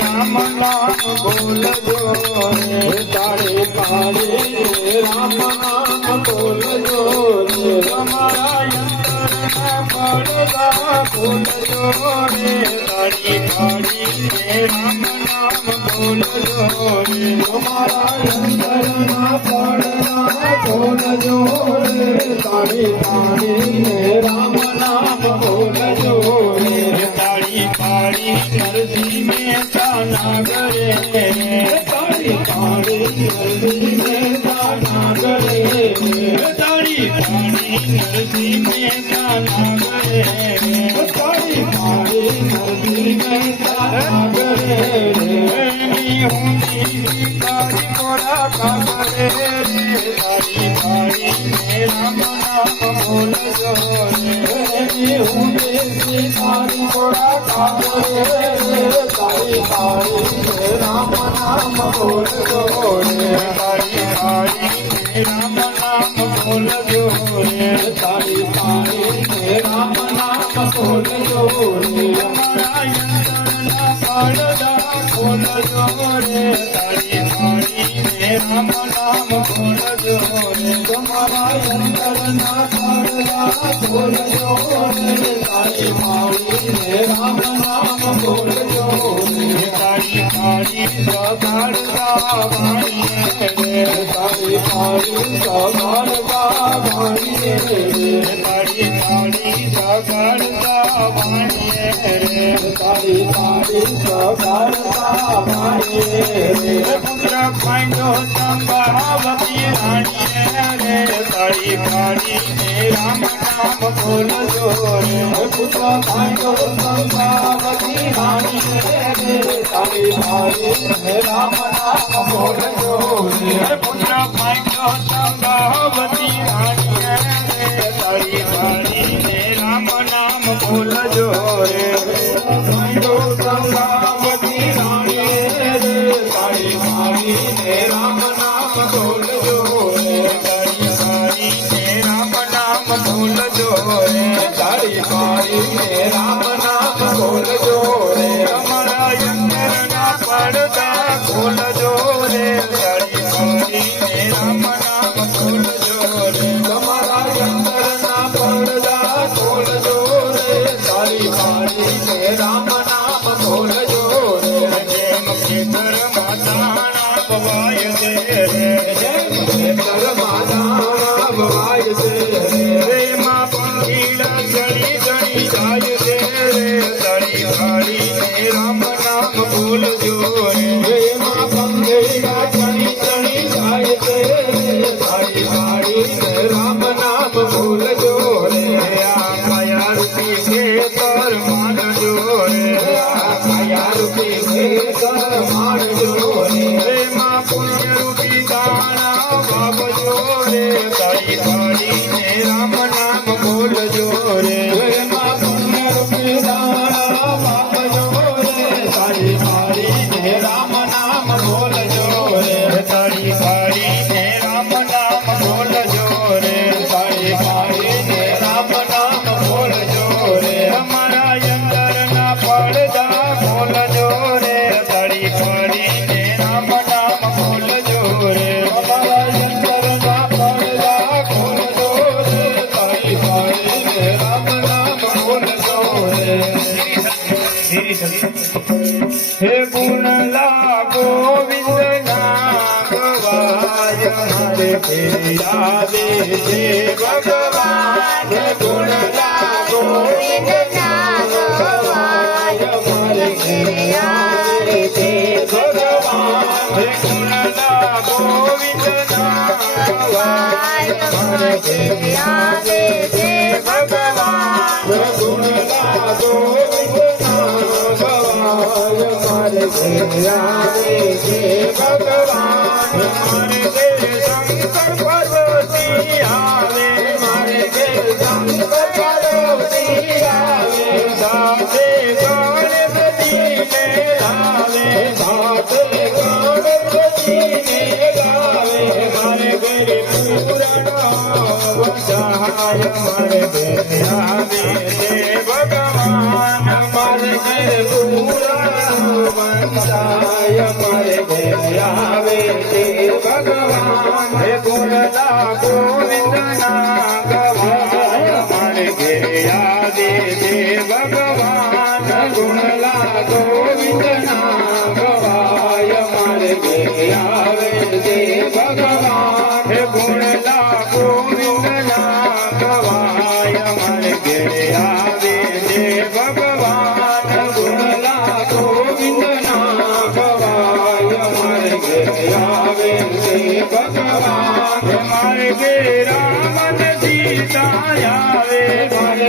રામ નામ બોલજો રે તાળી તાળી રામ નામ બોલજો રે અમારા અંતરના પડદા બોલજો રે તાળી રામ બોલજો રે અમારા અંતરના પડદા બોલજો રે તાળી તાળી રામ નામ બોલજો રે તાળી તાળી નરસિંહ મહેતા નાગરે તાળી તાળી નરસિંહ મહેતા નાગરે તાળી તાળી નરસિંહ મહેતા નાગરે તાળી તાળી નરસિંહ મહેતા નાગરે ની હું તારી કોરા કાગરે તાળી તાળી રામ નામ બોલજો રે રામ નામ બોલજો રે તમારા યંત્રના પડદા ખોલજો રે તાળી તાળી રામ નામ બોલજો રે તાળી તાળી સગાડતા વાણીએ રે તાળી તાળી સગાડતા વાણીએ રે પુત્ર પાંડો સંભાવતી રાણીએ રે તાળી તાળી રામ નામ બોલજો રે પુત્ર પાંડો રે તાળી તાળી રામ આવે છે ભગવાન ગુણ છે ભગવાન. ભગવાન મારે ભગવાન હે ગુણદા ગોવિંદ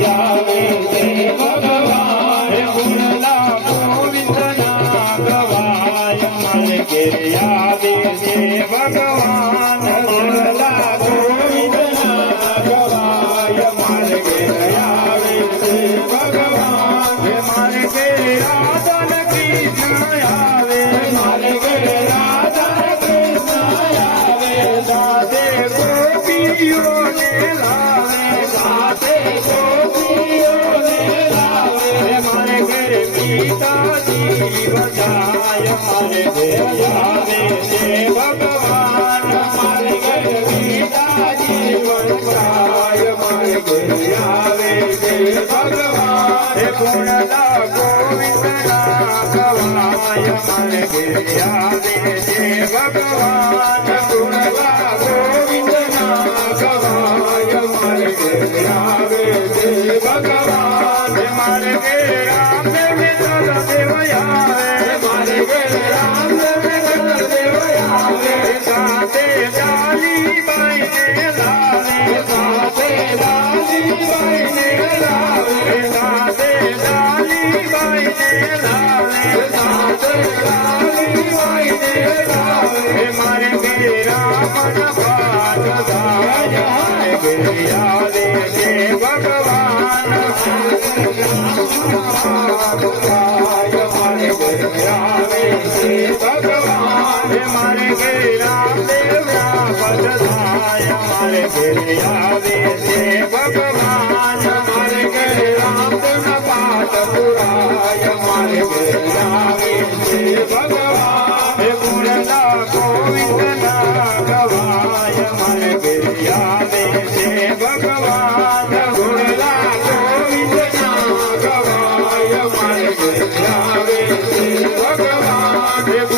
Yeah. પૂર્ણતા ગોવિંદના કવાય મન ગયા દે ભગવાન પૂર્ણતા ગોવિંદના કવાય મન ગયા દે ભગવાન મન ગયા ભગવાન મારે ઘેર આવે Yeah.